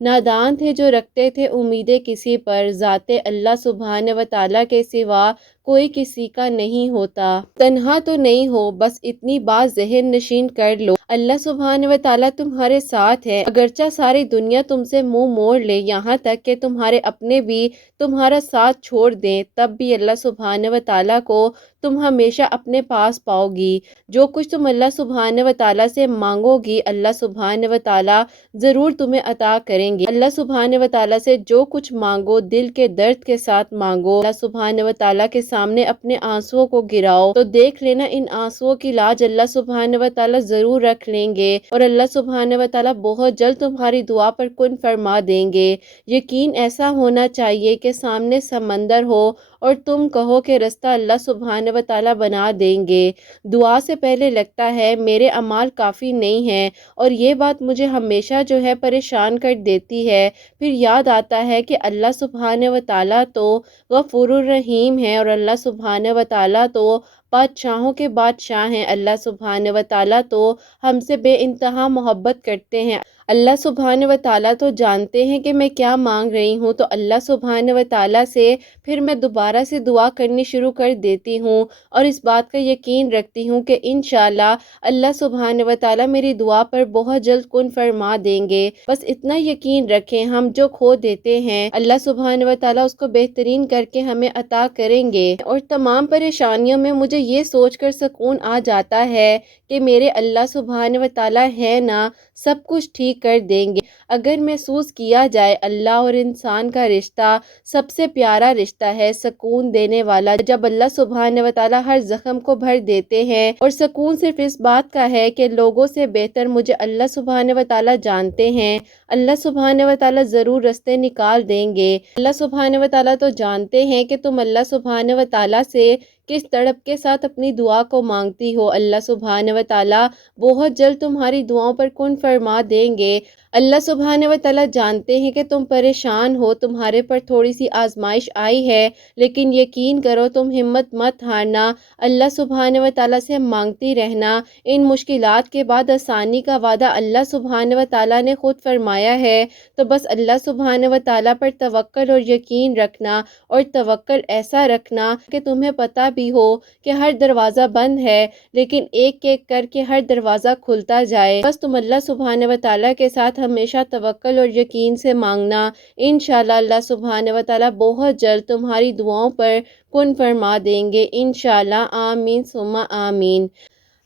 نادان تھے جو رکھتے تھے امیدیں کسی پر، ذات اللہ سبحانہ و تعالیٰ کے سوا کوئی کسی کا نہیں ہوتا۔ تنہا تو نہیں ہو، بس اتنی بات ذہن نشین کر لو، اللہ سبحانہ و تعالیٰ تمہارے ساتھ ہے۔ اگرچہ ساری دنیا تم سے منہ موڑ لے، یہاں تک کہ تمہارے اپنے بھی تمہارا ساتھ چھوڑ دیں، تب بھی اللہ سبحانہ و تعالیٰ کو تم ہمیشہ اپنے پاس پاؤ گی۔ جو کچھ تم اللہ سبحانہ و تعالیٰ سے مانگو گی، اللہ سبحانہ و تعالیٰ ضرور تمہیں عطا کریں گے۔ اللہ سبحانہ و تعالیٰ سے جو کچھ مانگو دل کے درد کے ساتھ مانگو، اللہ سبحانہ و تعالیٰ کے سامنے اپنے آنسوؤں کو گراؤ، تو دیکھ لینا ان آنسوؤں کی لاج اللہ سبحانہ و تعالیٰ ضرور رکھ لیں گے، اور اللہ سبحانہ و تعالیٰ بہت جلد تمہاری دعا پر کن فرما دیں گے۔ یقین ایسا ہونا چاہیے کہ سامنے سمندر ہو اور تم کہو کہ رستہ اللہ سبحانہ و تعالیٰ بنا دیں گے۔ دعا سے پہلے لگتا ہے میرے اعمال کافی نہیں ہیں، اور یہ بات مجھے ہمیشہ جو ہے پریشان کر دیتی ہے۔ پھر یاد آتا ہے کہ اللہ سبحانہ و تعالیٰ تو غفور الرحیم ہے، اور اللہ سبحانہ و تعالیٰ تو بادشاہوں کے بادشاہ ہیں۔ اللہ سبحانہ و تعالیٰ تو ہم سے بے انتہا محبت کرتے ہیں۔ اللہ سبحانہ و تعالیٰ تو جانتے ہیں کہ میں کیا مانگ رہی ہوں، تو اللہ سبحانہ و تعالیٰ سے پھر میں دوبارہ سے دعا کرنی شروع کر دیتی ہوں، اور اس بات کا یقین رکھتی ہوں کہ انشاءاللہ اللہ سبحانہ و تعالیٰ میری دعا پر بہت جلد کن فرما دیں گے۔ بس اتنا یقین رکھیں، ہم جو کھو دیتے ہیں اللہ سبحانہ و تعالیٰ اس کو بہترین کر کے ہمیں عطا کریں گے۔ اور تمام پریشانیوں میں مجھے یہ سوچ کر سکون آ جاتا ہے کہ میرے اللہ سبحانہ و تعالیٰ ہے نا، سب کچھ ٹھیک کر دیں گے۔ اگر محسوس کیا جائے اللہ اور انسان کا رشتہ سب سے پیارا رشتہ ہے، سکون دینے والا، جب اللہ سبحانہ و تعالیٰ ہر زخم کو بھر دیتے ہیں، اور سکون صرف اس بات کا ہے کہ لوگوں سے بہتر مجھے اللہ سبحانہ و تعالیٰ جانتے ہیں، اللہ سبحانہ و تعالیٰ ضرور راستے نکال دیں گے۔ اللہ سبحانہ و تعالیٰ تو جانتے ہیں کہ تم اللہ سبحانہ و تعالیٰ سے کس تڑپ کے ساتھ اپنی دعا کو مانگتی ہو۔ اللہ سبحانہ و تعالیٰ بہت جلد تمہاری دعاؤں پر کن فرما دیں گے۔ اللہ سبحانہ و تعالیٰ جانتے ہیں کہ تم پریشان ہو، تمہارے پر تھوڑی سی آزمائش آئی ہے، لیکن یقین کرو، تم ہمت مت ہارنا، اللہ سبحانہ و تعالیٰ سے مانگتی رہنا۔ ان مشکلات کے بعد آسانی کا وعدہ اللہ سبحانہ و تعالیٰ نے خود فرمایا ہے، تو بس اللہ سبحانہ و تعالیٰ پر توکل اور یقین رکھنا، اور توکل ایسا رکھنا کہ تمہیں پتہ بھی ہو کہ ہر دروازہ بند ہے، لیکن ایک ایک کر کے ہر دروازہ کھلتا جائے۔ بس تم اللہ سبحانہ و تعالیٰ کے ساتھ ہمیشہ توکل اور یقین سے مانگنا، انشاءاللہ اللہ سبحانہ و تعالیٰ بہت جلد تمہاری دعاؤں پر کن فرما دیں گے، انشاءاللہ، آمین ثم آمین۔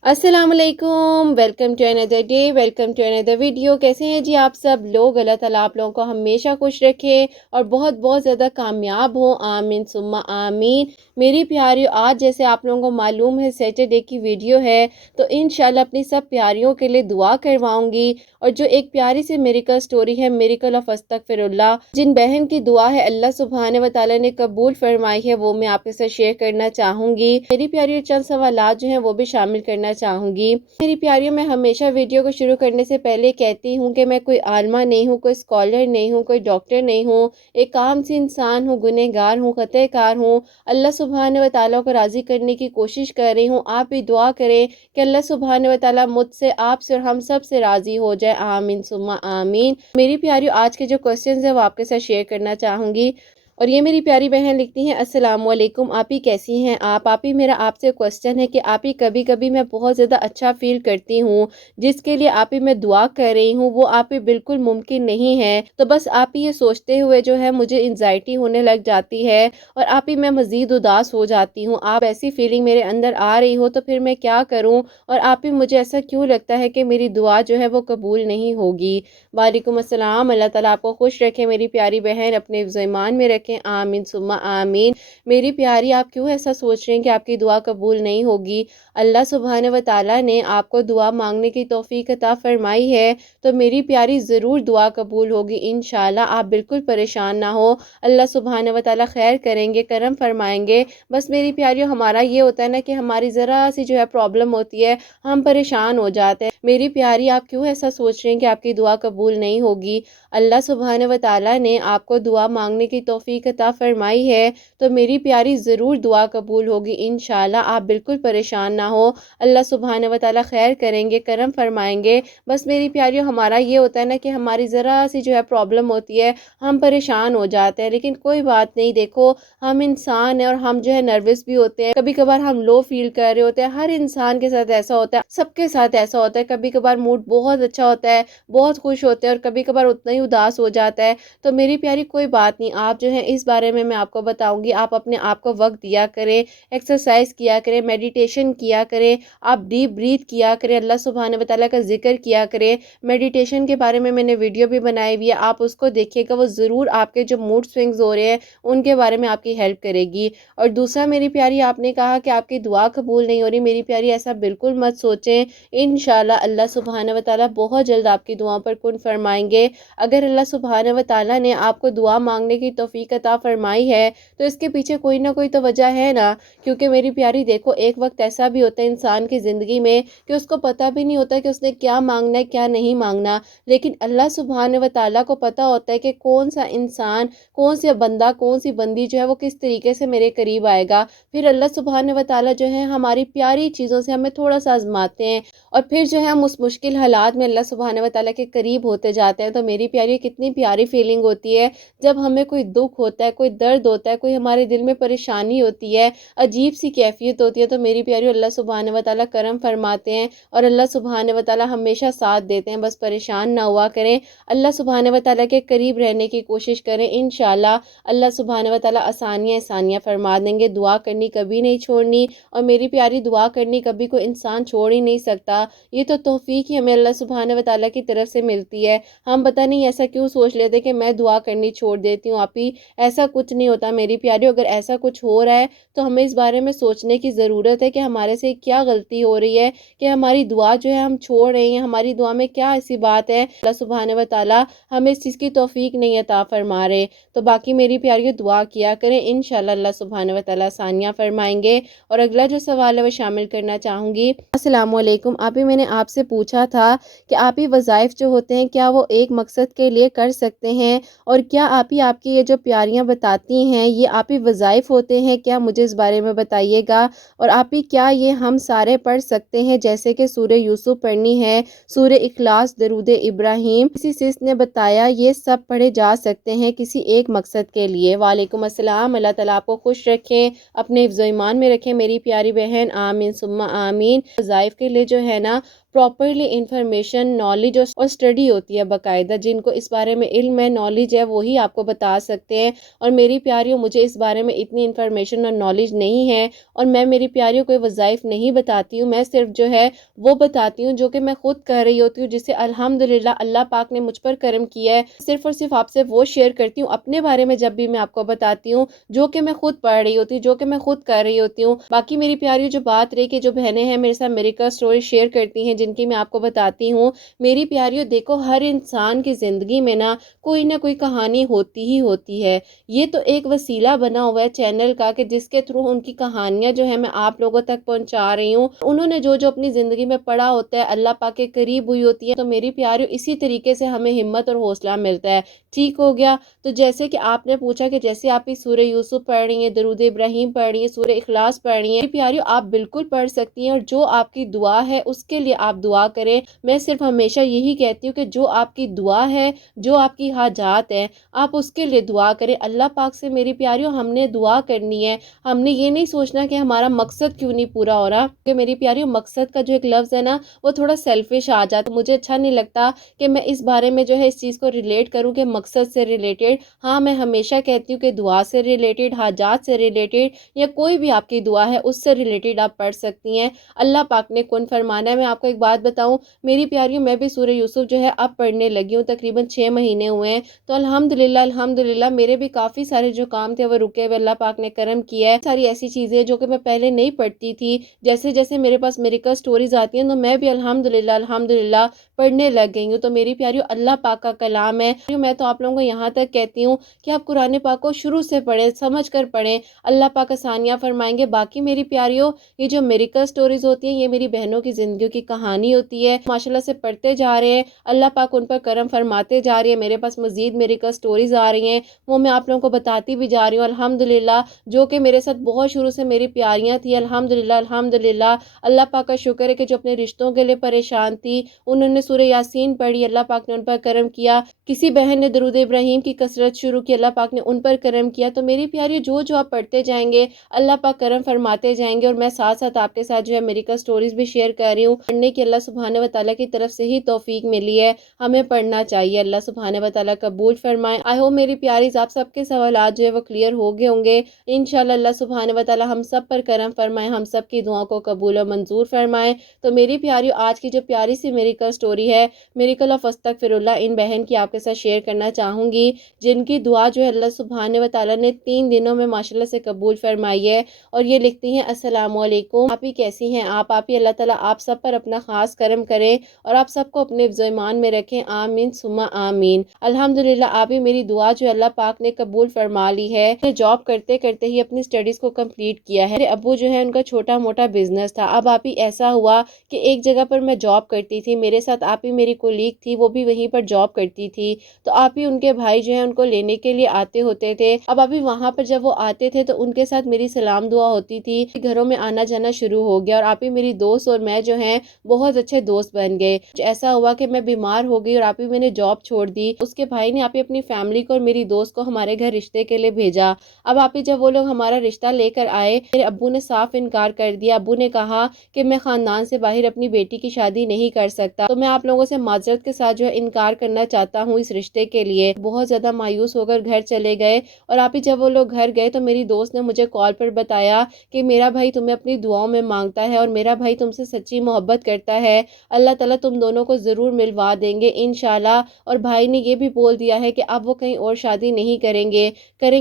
السلام علیکم، welcome to another day, welcome to another video. کیسے ہیں جی آپ سب لوگ؟ اللہ تعالیٰ آپ لوگوں کو ہمیشہ خوش رکھے اور بہت بہت زیادہ کامیاب ہوں، آمین ثم آمین۔ میری پیاریوں، آج جیسے آپ لوگوں کو معلوم ہے سیٹرڈے کی ویڈیو ہے، تو انشاءاللہ اپنی سب پیاریوں کے لیے دعا کرواؤں گی، اور جو ایک پیاری سی میریکل سٹوری ہے، میریکل آف استغفر اللہ، جن بہن کی دعا ہے اللہ سبحانہ و تعالیٰ نے قبول فرمائی ہے، وہ میں آپ کے ساتھ شیئر کرنا چاہوں گی۔ میری پیاریوں، چند سوالات جو ہیں وہ بھی شامل کرنا چاہوں گی۔ میری پیاریوں، میں ہمیشہ ویڈیو کو شروع کرنے سے پہلے کہتی ہوں کہ میں کوئی عالمہ نہیں ہوں، کوئی اسکالر نہیں ہوں، کوئی ڈاکٹر نہیں ہوں، ایک عام سی انسان ہوں، گنہگار ہوں، خطا کار ہوں، اللہ سبحانہ و تعالیٰ کو راضی کرنے کی کوشش کر رہی ہوں۔ آپ بھی دعا کریں کہ اللہ سبحانہ و تعالیٰ مجھ سے، آپ سے اور ہم سب سے راضی ہو جائے، آمین ثم آمین۔ میری پیاریوں، آج کے جو کوسچنز ہیں وہ آپ کے ساتھ شیئر کرنا چاہوں گی، اور یہ میری پیاری بہن لکھتی ہیں، السلام علیکم آپی، کیسی ہیں آپ؟ آپی، میرا آپ سے کوسچن ہے کہ آپی، کبھی کبھی میں بہت زیادہ اچھا فیل کرتی ہوں، جس کے لیے آپی میں دعا کر رہی ہوں، وہ آپی بالکل ممکن نہیں ہے، تو بس آپی یہ سوچتے ہوئے جو ہے مجھے انزائٹی ہونے لگ جاتی ہے، اور آپی میں مزید اداس ہو جاتی ہوں۔ آپ ایسی فیلنگ میرے اندر آ رہی ہو تو پھر میں کیا کروں، اور آپی مجھے ایسا کیوں لگتا ہے کہ میری دعا جو ہے وہ قبول نہیں ہوگی؟ وعلیکم السلام، اللہ تعالیٰ آپ کو خوش رکھے میری پیاری بہن، اپنے حفظ و ایمان میں رکھیں، آمین ثم آمین۔ میری پیاری، آپ کیوں ایسا سوچ رہے ہیں کہ آپ کی دعا قبول نہیں ہوگی؟ اللہ سبحانہ و تعالیٰ نے آپ کو دعا مانگنے کی توفیق عطا فرمائی ہے، تو میری پیاری ضرور دعا قبول ہوگی انشاءاللہ، آپ بالکل پریشان نہ ہو، اللہ سبحانہ و تعالیٰ خیر کریں گے، کرم فرمائیں گے۔ بس میری پیاریوں، ہمارا یہ ہوتا ہے نا کہ ہماری ذرا سی جو ہے پرابلم ہوتی ہے، ہم پریشان ہو جاتے ہیں۔ میری پیاری، آپ کیوں ایسا سوچ رہے ہیں کہ آپ کی دعا قبول نہیں ہوگی؟ اللہ سبحانہ و تعالیٰ نے آپ کو دعا مانگنے کی توفیق توفیق عطا فرمائی ہے تو میری پیاری ضرور دعا قبول ہوگی انشاءاللہ۔ آپ بالکل پریشان نہ ہو، اللہ سبحانہ و تعالیٰ خیر کریں گے، کرم فرمائیں گے۔ بس میری پیاریوں ہمارا یہ ہوتا ہے نا کہ ہماری ذرا سی جو ہے پرابلم ہوتی ہے، ہم پریشان ہو جاتے ہیں، لیکن کوئی بات نہیں، دیکھو ہم انسان ہیں اور ہم جو ہے نروس بھی ہوتے ہیں، کبھی کبھار ہم لو فیل کر رہے ہوتے ہیں، ہر انسان کے ساتھ ایسا ہوتا ہے، سب کے ساتھ ایسا ہوتا ہے، کبھی کبھار موڈ بہت اچھا ہوتا ہے، بہت خوش ہوتے ہیں، اور کبھی کبھار اتنا ہی اداس ہو جاتا ہے۔ تو میری پیاری کوئی بات نہیں، آپ جو ہے اس بارے میں آپ کو بتاؤں گی، آپ اپنے آپ کو وقت دیا کریں، ایکسرسائز کیا کریں، میڈیٹیشن کیا کریں، آپ ڈیپ بریتھ کیا کریں، اللہ سبحانہ و تعالیٰ کا ذکر کیا کریں۔ میڈیٹیشن کے بارے میں نے ویڈیو بھی بنائی ہوئی ہے، آپ اس کو دیکھیے گا، وہ ضرور آپ کے جو موڈ سوئنگز ہو رہے ہیں ان کے بارے میں آپ کی ہیلپ کرے گی۔ اور دوسرا میری پیاری، آپ نے کہا کہ آپ کی دعا قبول نہیں ہو رہی، میری پیاری ایسا بالکل مت سوچیں، انشاءاللہ اللہ سبحانہ و تعالیٰ بہت جلد آپ کی دعاؤں پر کن فرمائیں گے۔ اگر اللہ سبحانہ و تعالیٰ نے آپ کو دعا مانگنے کی توفیق عطا فرمائی ہے تو اس کے پیچھے کوئی نہ کوئی تو وجہ ہے نا، کیونکہ میری پیاری دیکھو ایک وقت ایسا بھی ہوتا ہے انسان کی زندگی میں کہ اس کو پتہ بھی نہیں ہوتا کہ اس نے کیا مانگنا ہے کیا نہیں مانگنا، لیکن اللہ سبحانہ و تعالیٰ کو پتہ ہوتا ہے کہ کون سا انسان، کون سا بندہ، کون سی بندی جو ہے وہ کس طریقے سے میرے قریب آئے گا۔ پھر اللہ سبحانہ و تعالیٰ جو ہے ہماری پیاری چیزوں سے ہمیں تھوڑا سا آزماتے ہیں، اور پھر جو ہے ہم اس مشکل حالات میں اللہ سبحانہ و تعالیٰ کے قریب ہوتے جاتے ہیں۔ تو میری پیاری کتنی پیاری فیلنگ ہوتی ہے جب ہمیں کوئی دکھ ہوتا ہے، کوئی درد ہوتا ہے، کوئی ہمارے دل میں پریشانی ہوتی ہے، عجیب سی کیفیت ہوتی ہے، تو میری پیاری اللہ سبحانہ و تعالیٰ کرم فرماتے ہیں اور اللہ سبحانہ و تعالیٰ ہمیشہ ساتھ دیتے ہیں۔ بس پریشان نہ ہوا کریں، اللہ سبحانہ و تعالیٰ کے قریب رہنے کی کوشش کریں، انشاءاللہ اللہ سبحانہ و تعالیٰ آسانیاں فرما دیں گے۔ دعا کرنی کبھی نہیں چھوڑنی، اور میری پیاری دعا کرنی کبھی کوئی انسان چھوڑ ہی نہیں سکتا، یہ تو توفیق ہی ہمیں اللہ سبحانہ و تعالیٰ کی طرف سے ملتی ہے۔ ہم پتہ نہیں ایسا کیوں سوچ لیتے کہ میں دعا کرنی چھوڑ دیتی ہوں، آپ ہی ایسا کچھ نہیں ہوتا میری پیاری۔ اگر ایسا کچھ ہو رہا ہے تو ہمیں اس بارے میں سوچنے کی ضرورت ہے کہ ہمارے سے کیا غلطی ہو رہی ہے کہ ہماری دعا جو ہے ہم چھوڑ رہے ہیں، ہماری دعا میں کیا ایسی بات ہے اللہ سبحانہ و تعالیٰ ہمیں اس چیز کی توفیق نہیں عطا فرما رہے۔ تو باقی میری پیاری دعا کیا کریں، انشاءاللہ اللہ سبحانہ و تعالیٰ آسانیاں فرمائیں گے۔ اور اگلا جو سوال ہے وہ شامل کرنا چاہوں گی۔ السلام علیکم، آپ ہی میں نے آپ سے پوچھا تھا کہ آپ ہی وظائف جو ہوتے ہیں کیا وہ ایک مقصد کے لیے کر سکتے ہیں، اور کیا آپ ہی آپ کی یہ جو پیاریاں بتاتی ہیں یہ آپ ہی وظائف ہوتے ہیں کیا؟ مجھے اس بارے میں بتائیے گا۔ اور آپ ہی کیا یہ ہم سارے پڑھ سکتے ہیں، جیسے کہ سورہ یوسف پڑھنی ہے، سورہ اخلاص، درود ابراہیم، کسی سسٹ نے بتایا یہ سب پڑھے جا سکتے ہیں کسی ایک مقصد کے لیے؟ وعلیکم السلام، اللہ تعالیٰ آپ کو خوش رکھیں، اپنے حفظ و ایمان میں رکھیں میری پیاری بہن، آمین ثم آمین۔ وظائف کے لیے جو ہے نا پراپرلی انفارمیشن، نالج اور اسٹڈی ہوتی ہے باقاعدہ، جن کو اس بارے میں علم ہے، نالج ہے، وہی آپ کو بتا سکتے ہیں۔ اور میری پیاریوں مجھے اس بارے میں اتنی انفارمیشن اور نالج نہیں ہے، اور میں میری پیاریوں کو وظائف نہیں بتاتی ہوں، میں صرف جو ہے وہ بتاتی ہوں جو کہ میں خود کر رہی ہوتی ہوں، جسے الحمدللہ اللہ پاک نے مجھ پر کرم کیا ہے۔ صرف اور صرف آپ سے وہ شیئر کرتی ہوں اپنے بارے میں، جب بھی میں آپ کو بتاتی ہوں جو کہ میں خود پڑھ رہی ہوتی ہوں، جو کہ میں خود کر رہی ہوتی ہوں۔ باقی میری پیاریوں جو بات رہی کہ جو بہنیں ہیں میرے ساتھ میریکل سٹوری شیئر کرتی ہیں جن کی میں آپ کو بتاتی ہوں، میری پیاریوں دیکھو ہر انسان کی زندگی میں نا کوئی نہ کوئی کہانی ہوتی ہی ہوتی ہے۔ یہ تو ایک وسیلہ بنا ہوا ہے چینل کا کہ جس کے تھرو ان کی کہانیاں جو ہے میں آپ لوگوں تک پہنچا رہی ہوں۔ انہوں نے جو اپنی زندگی میں پڑھا ہوتا ہے، اللہ پاک کے قریب ہوئی ہوتی ہے، تو میری پیاریوں اسی طریقے سے ہمیں ہمت اور حوصلہ ملتا ہے۔ ٹھیک ہو گیا؟ تو جیسے کہ آپ نے پوچھا کہ جیسے آپ ہی سورہ یوسف پڑھ رہی ہیں، درود ابراہیم پڑھ رہی ہیں، سورہ اخلاص پڑھ رہی ہیں، میری پیاریوں آپ بالکل پڑھ سکتی ہیں، اور جو آپ کی دعا ہے اس کے لیے آپ دعا کریں۔ میں صرف ہمیشہ یہی کہتی ہوں کہ جو آپ کی دعا ہے، جو آپ کی حاجات ہیں، آپ اس کے لیے دعا کریں اللہ پاک سے۔ میری پیاریوں ہم نے دعا کرنی ہے، ہم نے یہ نہیں سوچنا کہ ہمارا مقصد کیوں نہیں پورا ہو رہا، کہ میری پیاریوں مقصد کا جو ایک لفظ ہے نا وہ تھوڑا سیلفش آ جاتا ہے، مجھے اچھا نہیں لگتا کہ میں اس بارے میں جو ہے اس چیز کو ریلیٹ کروں کہ مقصد سے ریلیٹڈ۔ ہاں میں ہمیشہ کہتی ہوں کہ دعا سے ریلیٹڈ، حاجات سے ریلیٹڈ، یا کوئی بھی آپ کی دعا ہے اس سے ریلیٹڈ آپ پڑھ سکتی ہیں، اللہ پاک نے کن فرمانا ہے۔ میں آپ کو ایک بات بتاؤں میری پیاریوں، میں بھی سورہ یوسف جو ہے اب پڑھنے لگی ہوں، تقریباً 6 مہینے ہوئے ہیں، تو الحمدللہ میرے بھی کافی سارے جو کام تھے وہ رکے ہوئے، اللہ پاک نے کرم کیا ہے۔ ساری ایسی چیزیں جو کہ میں پہلے نہیں پڑھتی تھی، جیسے جیسے میرے پاس میریکل سٹوریز آتی ہیں تو میں بھی الحمدللہ پڑھنے لگ گئی ہوں۔ تو میری پیاریوں اللہ پاک کا کلام ہے، میں تو آپ لوگوں کو یہاں تک کہتی ہوں کہ آپ قرآن پاک کو شروع سے پڑھیں، سمجھ کر پڑھیں، اللہ پاک آسانیاں فرمائیں گے۔ باقی میری پیاریوں یہ جو میریکل سٹوریز ہوتی ہیں یہ میری بہنوں کی زندگیوں کی کہانی کہانی ہوتی ہے، ماشاءاللہ سے پڑھتے جا رہے ہیں، اللہ پاک ان پر کرم فرماتے جا رہی ہے۔ میرے پاس مزید میریکل سٹوریز آ رہی ہیں، وہ میں آپ لوگوں کو بتاتی بھی جا رہی ہوں الحمدللہ، جو کہ میرے ساتھ بہت شروع سے میری پیاریاں تھیں الحمدللہ الحمدللہ۔ اللہ پاک کا شکر ہے کہ جو اپنے رشتوں کے لیے پریشان تھی انہوں نے سورہ یاسین پڑھی، اللہ پاک نے ان پر کرم کیا۔ کسی بہن نے درود ابراہیم کی کثرت شروع کی، اللہ پاک نے ان پر کرم کیا۔ تو میری پیاری جو آپ پڑھتے جائیں گے اللہ پاک کرم فرماتے جائیں گے، اور میں ساتھ ساتھ آپ کے ساتھ جو ہے میریکل سٹوریز بھی شیئر کر رہی ہوں۔ پڑھنے کی اللہ سبحانہ و تعالیٰ کی طرف سے ہی توفیق ملی ہے، ہمیں پڑھنا چاہیے، اللہ سبحانہ و تعالیٰ قبول فرمائے۔ آئی ہوپ میری پیاریز آپ سب کے سوالات جو ہے وہ کلیئر ہو گئے ہوں گے، انشاءاللہ اللہ سبحانہ و تعالیٰ ہم سب پر کرم فرمائے، ہم سب کی دعاؤں کو قبول و منظور فرمائے۔ تو میری پیاری آج کی جو پیاری سی میریکل سٹوری ہے، میریکل آف استغفراللہ، ان بہن کی آپ کے ساتھ شیئر کرنا چاہوں گی، جن کی دعا جو ہے اللہ سبحانہ و تعالیٰ نے 3 دنوں میں ماشاءاللہ سے قبول فرمائی ہے۔ اور یہ لکھتی ہیں السلام علیکم، آپ ہی کیسی ہیں آپ ہی اللہ تعالیٰ آپ سب پر اپنا خاص کرم کرے اور آپ سب کو اپنے حفظ و ایمان میں رکھیں، آمین ثم آمین۔ الحمدللہ آپ ہی میری دعا جو اللہ پاک نے قبول فرما لی ہے۔ جاب کرتے کرتے ہی اپنی سٹڈیز کو کمپلیٹ کیا ہے۔ میرے ابو جو ہے ان کا چھوٹا موٹا بزنس تھا، اب آپ ہی ایسا ہوا کہ ایک جگہ پر میں جاب کرتی تھی، میرے ساتھ آپ ہی میری کولیگ تھی، وہ بھی وہیں پر جاب کرتی تھی، تو آپ ہی ان کے بھائی جو ہیں ان کو لینے کے لیے آتے ہوتے تھے۔ اب ابھی وہاں پر جب وہ آتے تھے تو ان کے ساتھ میری سلام دعا ہوتی تھی، گھروں میں آنا جانا شروع ہو گیا، اور آپ ہی میری دوست اور میں جو ہیں بہت اچھے دوست بن گئے۔ ایسا ہوا کہ میں بیمار ہو گئی اور آپ ہی میں نے جاب چھوڑ دی، اس کے بھائی نے آپ ہی اپنی فیملی کو اور میری دوست کو ہمارے گھر رشتے کے لیے بھیجا۔ اب آپ ہی جب وہ لوگ ہمارا رشتہ لے کر آئے، میرے ابو نے صاف انکار کر دیا۔ ابو نے کہا کہ میں خاندان سے باہر اپنی بیٹی کی شادی نہیں کر سکتا، تو میں آپ لوگوں سے معذرت کے ساتھ جو ہے انکار کرنا چاہتا ہوں اس رشتے کے لیے۔ بہت زیادہ مایوس ہو کر گھر چلے گئے، اور آپ ہی جب وہ لوگ گھر گئے تو میری دوست نے مجھے کال پر بتایا کہ میرا بھائی تمہیں اپنی دعاؤں میں مانگتا ہے اور میرا بھائی تم سے سچی محبت کرتا ہے، اللہ تعالیٰ تم دونوں کو ضرور ملوا دیں گے انشاءاللہ۔ اور بھائی نے یہ بھی بول دیا ہے کہ اب وہ کہیں اور شادی نہیں کریں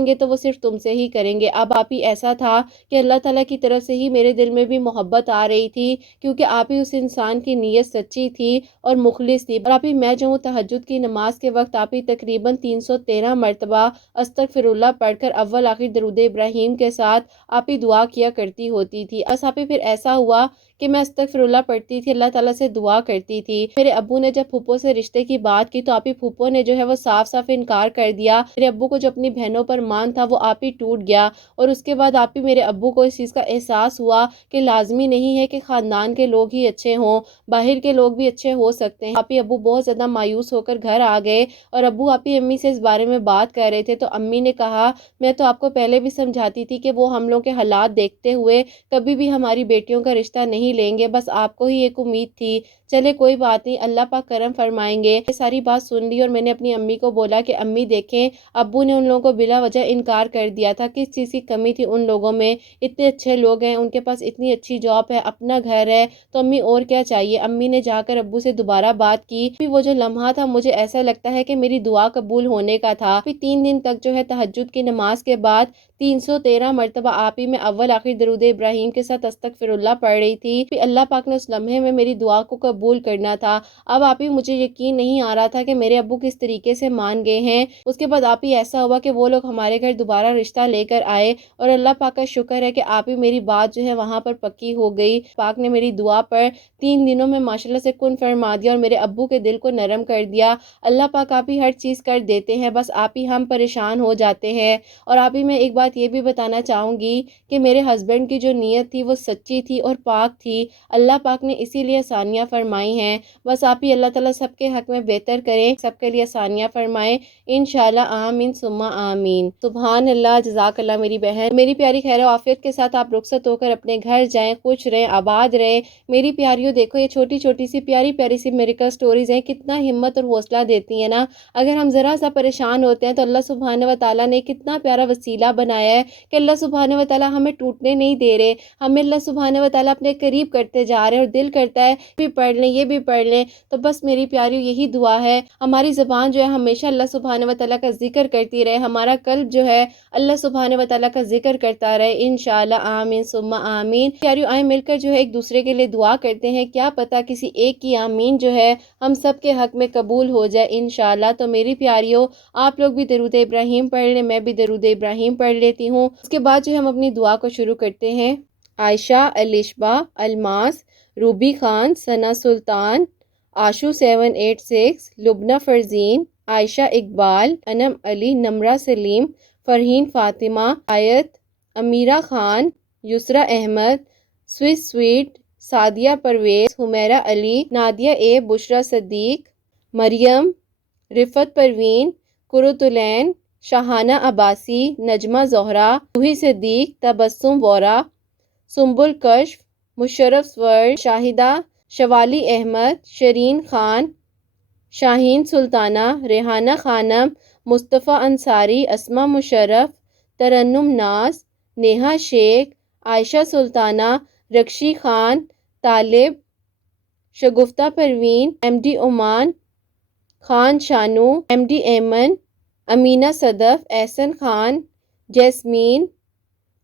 گے تو وہ صرف تم سے ہی کریں گے۔ اب آپ ہی ایسا تھا کہ اللہ تعالیٰ کی طرف سے ہی میرے دل میں بھی محبت آ رہی تھی، کیونکہ آپ ہی اس انسان کی نیت سچی تھی اور مخلص تھی۔ اور آپ ہی میں جو ہوں تہجد کی نماز کے وقت آپ ہی تقریباً 313 مرتبہ استغفراللہ پڑھ کر اول آخر درود ابراہیم کے ساتھ آپ ہی دعا کیا کرتی ہوتی تھی۔ بس آپ ہی پھر ایسا ہوا کہ میں استغفراللہ پڑھتی تھی، اللہ تعالیٰ سے دعا کرتی تھی۔ میرے ابو نے جب پھوپھو سے رشتے کی بات کی تو آپ ہی پھوپھو نے جو ہے وہ صاف صاف انکار کر دیا۔ میرے ابو کو جو اپنی بہنوں پر مان تھا وہ آپ ہی ٹوٹ گیا، اور اس کے بعد آپ ہی میرے ابو کو اس چیز کا احساس ہوا کہ لازمی نہیں ہے کہ خاندان کے لوگ ہی اچھے ہوں، باہر کے لوگ بھی اچھے ہو سکتے ہیں۔ آپ ہی ابو بہت زیادہ مایوس ہو کر گھر آ گئے، اور ابو آپ ہی امی سے اس بارے میں بات کر رہے تھے تو امی نے کہا میں تو آپ کو پہلے بھی سمجھاتی تھی کہ وہ ہم لوگ کے حالات دیکھتے ہوئے کبھی بھی ہماری بیٹیوں کا رشتہ نہیں لیں گے، بس آپ کو ہی ایک امید تھی، چلے کوئی بات نہیں، اللہ پاک کرم فرمائیں گے۔ یہ ساری بات سن لی اور میں نے اپنی امی کو بولا کہ امی دیکھیں ابو نے ان لوگوں کو بلا وجہ انکار کر دیا تھا، کس چیز کی کمی تھی ان لوگوں میں، اتنے اچھے لوگ ہیں، ان کے پاس اتنی اچھی جاب ہے، اپنا گھر ہے، تو امی اور کیا چاہیے۔ امی نے جا کر ابو سے دوبارہ بات کی، پھر وہ جو لمحہ تھا مجھے ایسا لگتا ہے کہ میری دعا قبول ہونے کا تھا۔ پھر 3 دن تک جو ہے تہجد کی نماز کے بعد 313 مرتبہ آپ ہی میں اول آخر درود ابراہیم کے ساتھ استغفراللہ پڑھ رہی تھی، پھر اللہ پاک نے اس لمحے میں میری دعا کو قبول کرنا تھا۔ اب آپ ہی مجھے یقین نہیں آ رہا تھا کہ میرے ابو کس طریقے سے مان گئے ہیں۔ اس کے بعد آپ ہی ایسا ہوا کہ وہ لوگ ہمارے گھر دوبارہ رشتہ لے کر آئے، اور اللہ پاک کا شکر ہے کہ آپ ہی میری بات جو ہے وہاں پر پکی ہو گئی۔ پاک نے میری دعا پر 3 دنوں میں ماشاءاللہ سے کن فرما دیا اور میرے ابو کے دل کو نرم کر دیا۔ اللہ پاک آپ ہی ہر چیز کر دیتے ہیں، بس آپ ہی ہم پریشان ہو جاتے ہیں۔ اور آپ ہی میں ایک بات یہ بھی بتانا چاہوں گی کہ میرے ہسبینڈ کی جو نیت تھی وہ سچی تھی اور پاک تھی، اللہ پاک نے اسی لیے آسانیاں فرمائی ہیں۔ بس آپ ہی اللہ تعالیٰ سب کے حق میں بہتر کریں، سب کے لیے آسانیاں فرمائیں انشاءاللہ، آمین ثم آمین۔ سبحان اللہ، جزاک اللہ میری بہن۔ میری پیاری خیر و عافیت کے ساتھ آپ رخصت ہو کر اپنے گھر جائیں، خوش رہیں، آباد رہیں۔ میری پیاریوں دیکھو یہ چھوٹی چھوٹی سی پیاری پیاری سی میریکل سٹوریز ہیں، کتنا ہمت اور حوصلہ دیتی ہیں نا۔ اگر ہم ذرا سا پریشان ہوتے ہیں تو اللہ سبحانہ و تعالیٰ نے کتنا پیارا وسیلہ بنایا ہے کہ اللہ سبحانہ و تعالیٰ ہمیں ٹوٹنے نہیں دے رہے، ہمیں اللہ سبحانہ و تعالیٰ اپنے قریب کرتے جا رہے ہیں، اور دل کرتا ہے یہ بھی پڑھ لیں یہ بھی پڑھ لیں۔ تو بس میری پیاریوں یہی دعا ہے، ہماری زبان جو ہے ہمیشہ اللہ سبحانہ و تعالیٰ کا ذکر کرتی رہے، ہمارا قلب جو ہے اللہ سبحانہ و تعالیٰ کا ذکر کرتا رہے انشاءاللہ، آمین ثم آمین۔ پیاریوں آئیں مل کر جو ہے ایک دوسرے کے لیے دعا کرتے ہیں، کیا پتہ کسی ایک کی آمین جو ہے ہم سب کے حق میں قبول ہو جائے انشاءاللہ۔ تو میری پیاریوں آپ لوگ بھی درود ابراہیم پڑھ لیں، میں بھی درود ابراہیم پڑھ لیتی ہوں۔ اس کے بعد جو ہم اپنی دعا کو شروع کرتے ہیں۔ عائشہ، الشبا، الماس، روبی خان، ثنا سلطان، آشو 786، لبنہ فرزین، عائشہ اقبال، انم علی، نمرہ سلیم، فرحین فاطمہ، آیت، امیرہ خان، یسرا احمد، سوئس سویٹ، سعدیہ پرویز، حمیرہ علی، نادیہ اے، بشرا صدیق، مریم، رفت پروین، قرۃ العین، شاہانہ عباسی، نجمہ زہرا، روحی صدیق، تبسم وورا، سنبل کشف، مشرف سورج، شاہدہ، شوالی احمد، شرین خان، شاہین سلطانہ، ریحانہ خانم، مصطفیٰ انصاری، اسما مشرف، ترنم ناز، نیہا شیخ، عائشہ سلطانہ، Rakhshi Khan, Talib, Shagufta Parveen, M D Aman, Khan Shanu, M D Aiman, Amina Sadaf, Ahsan Khan, Jasmine,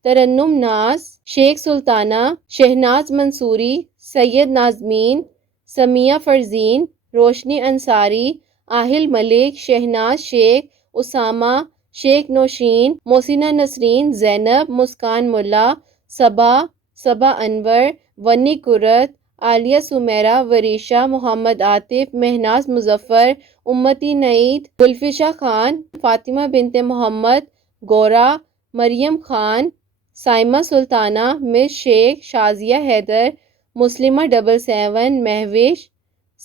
Tarannum Naz, Sheikh Sultana, Shahnaz Mansoori, سید نازمین، سمیہ فرزین، روشنی انصاری، آہل ملک، شہناز شیخ، اسامہ، شیخ نوشین، محسنہ نسرین، زینب، مسکان ملا، صبا انور، ونی قرت، عالیہ سمیرہ، وریشہ، محمد عاطف، مہناز مظفر، امتی نعید، گلفشا خان، فاطمہ بنت محمد، گورا، مریم خان، سائمہ سلطانہ، مس شیخ، شازیہ حیدر، مسلمہ 77، مہوش،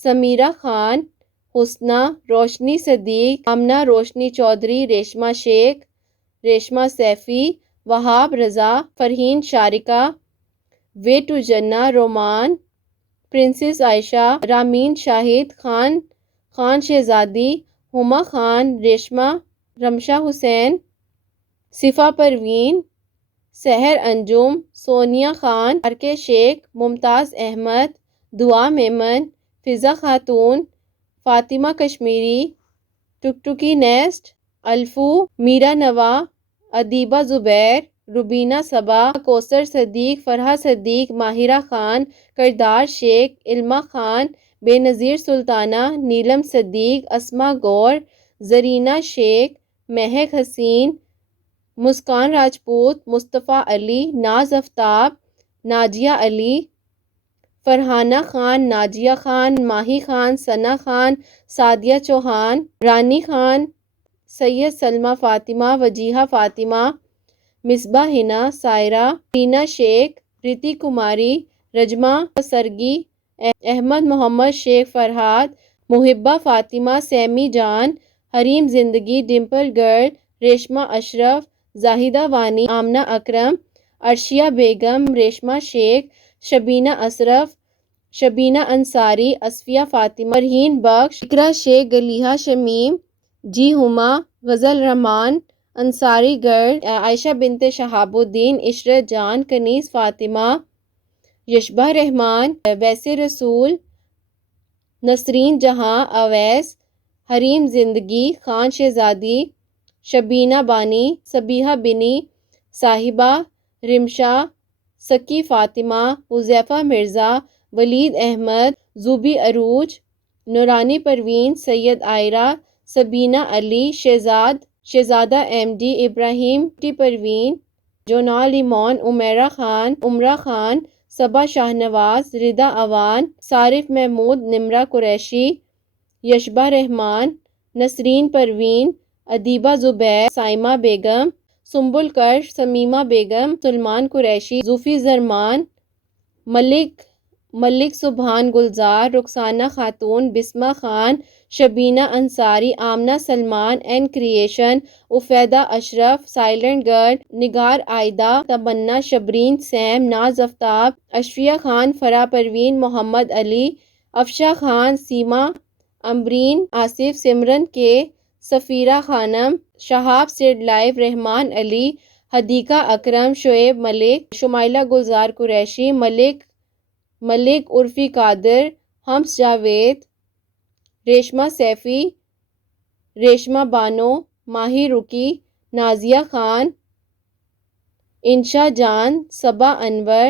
سمیرہ خان، حسنہ، روشنی صدیق، آمنہ روشنی چودھری، ریشمہ شیخ، ریشمہ سیفی، وہاب رضا، فرحین شارکہ، وے ٹو جنہ، رومان، پرنسس عائشہ، رامین شاہد، خان شہزادی، ہما خان، ریشمہ، رمشہ حسین، صفا پروین، سحر انجم، سونیا خان، ارکے شیخ، ممتاز احمد، دعا میمن، فضا خاتون، فاطمہ کشمیری، ٹکٹکی نیسٹ، الفو، میرا نوا، ادیبہ زبیر، روبینہ صبا، کوثر صدیق، فرحہ صدیق، ماہرہ خان، کردار شیخ، علمہ خان، بے نظیر سلطانہ، نیلم صدیق، اسما گور، زرینہ شیخ، مہک حسین، مسکان راجپوت، مصطفیٰ علی، ناز آفتاب، ناجیہ علی، فرحانہ خان، ناجیہ خان، ماہی خان، ثنا خان، سعدیہ چوہان، رانی خان، سید سلمہ فاطمہ، وجیہہ فاطمہ، مصباح حنا، سائرہ، رینا شیخ، رتی کماری، رجمہ سرگی، احمد محمد شیخ فرحات، محبہ فاطمہ، سیمی جان، حریم زندگی، ڈمپل گرل، ریشمہ اشرف، زاہدہ وانی، آمنہ اکرم، عرشیہ بیگم، ریشمہ شیخ، شبینہ اشرف، شبینہ انصاری، اصفیہ فاطمہ، فرحین بخش، اقرا شیخ، گلیحہ شمیم، جی ہما، غزل رحمان، انصاری گرل، عائشہ بنت شہاب الدین، عشرت جان، کنیز فاطمہ، یشبہ رحمان، ویسے رسول، نسرین جہاں، اویس، حریم زندگی، خان شہزادی، شبینہ بانی، صبیحہ بنی، صاحبہ، رمشا، سکی فاطمہ، حذیفہ مرزا، ولید احمد، زوبی عروج، نورانی پروین، سید عائرہ، سبینہ علی، شہزادہ ایم ڈی، ابراہیم ٹی پروین، جونال ایمون، عمیرہ خان، عمرہ خان، صبا شاہ نواز، ردا اوان، صارف محمود، نمرہ قریشی، یشبہ رحمان، نسرین پروین، ادیبہ زبیر، سائمہ بیگم، سنبل کش، سمیمہ بیگم، سلمان قریشی، زوفی زرمان، ملک سبحان گلزار، رخسانہ خاتون، بسمہ خان، شبینہ انصاری، آمنہ سلمان، این کریشن، عفیدہ اشرف، سائلنٹ گرل، نگار عائدہ، تمنا، شبرین سیم، ناز آفتاب، اشفیہ خان، فرح پروین، محمد علی، افشا خان، سیما، امبرین، آصف، سمرن کے، سفیرہ خانم، شہاب سیڈ لائف، رحمان علی، حدیقہ اکرم، شعیب ملک، شمائلہ گلزار قریشی، ملک عرفی قادر، حمص جاوید، ریشمہ سیفی، ریشمہ بانو، ماہی رکی، نازیہ خان، انشا جان، صبا انور،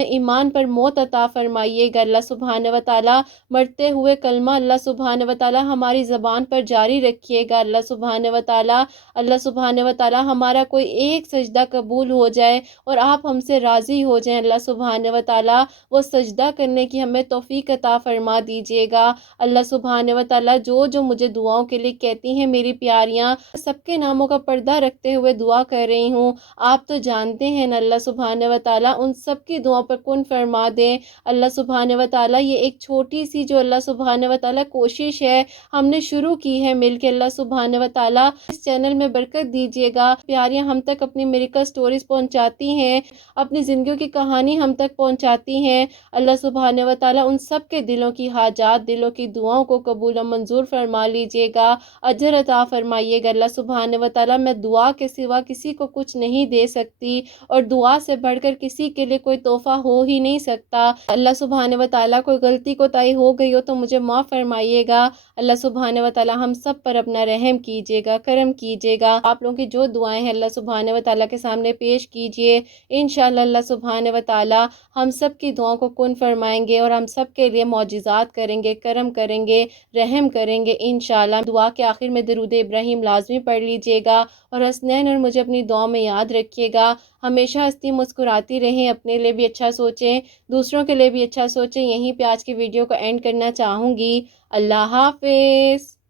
ایمان پر موت عطا فرمائیے گا اللہ سبحانہ و تعالیٰ، مرتے ہوئے کلمہ اللہ سبحانہ و تعالیٰ ہماری زبان پر جاری رکھیے گا اللہ سبحانہ و تعالیٰ۔ اللہ سبحانہ و تعالیٰ ہمارا کوئی ایک سجدہ قبول ہو جائے اور آپ ہم سے راضی ہو جائیں اللہ سبحانہ و تعالیٰ، وہ سجدہ کرنے کی ہمیں توفیق عطا فرما دیجیے گا اللہ سبحانہ و تعالیٰ۔ جو مجھے دعاؤں کے لیے کہتی ہیں میری پیاریاں، سب کے ناموں کا پردہ رکھتے ہوئے دعا کر رہی ہوں، آپ تو جانتے ہیں نا اللہ سبحانہ و تعالیٰ، ان سب کی دعاؤں پر کن فرما دیں اللہ سبحانہ و تعالیٰ۔ یہ ایک چھوٹی سی جو اللہ سبحانہ و تعالیٰ کوشش ہے ہم نے شروع کی ہے مل کے، اللہ سبحانہ و تعالیٰ اس چینل میں برکت دیجیے گا۔ پیاریاں ہم تک اپنی میریکل سٹوریز پہنچاتی ہیں، اپنی زندگیوں کی کہانی ہم تک پہنچاتی ہیں اللہ سبحانہ و تعالیٰ، ان سب کے دلوں کی حاجات، دلوں کی دعاؤں کو قبول و منظور فرما لیجیے گا، اجر عطا فرمائیے گا اللہ سبحانہ و تعالیٰ۔ میں دعا کے سوا کسی کو کچھ نہیں دے سکتی، اور دعا سے بڑھ کر کسی کے لیے کوئی تحفہ ہو ہی نہیں سکتا اللہ سبحانہ و تعالیٰ۔ کوئی غلطی کوتاہی ہو گئی ہو تو مجھے معاف فرمائیے گا اللہ سبحانہ و تعالیٰ، ہم سب پر اپنا رحم کیجیے گا، کرم کیجیے گا۔ آپ لوگوں کی جو دعائیں ہیں اللہ سبحانہ و تعالیٰ کے سامنے پیش کیجیے، انشاءاللہ اللہ سبحانہ و تعالیٰ ہم سب کی دعاؤں کو کن فرمائیں گے، اور ہم سب کے لیے معجزات کریں گے، کرم کریں گے، رحم کریں گے انشاءاللہ۔ دعا کے آخر میں درود ابراہیم لازمی پڑھ لیجیے گا، اور حسنین اور مجھے اپنی دعاؤں میں یاد رکھیے گا۔ ہمیشہ ہنستی مسکراتی رہیں، اپنے لیے بھی اچھا سوچیں، دوسروں کے لیے بھی اچھا سوچیں۔ یہیں پہ آج کی ویڈیو کو اینڈ کرنا چاہوں گی۔ اللہ حافظ۔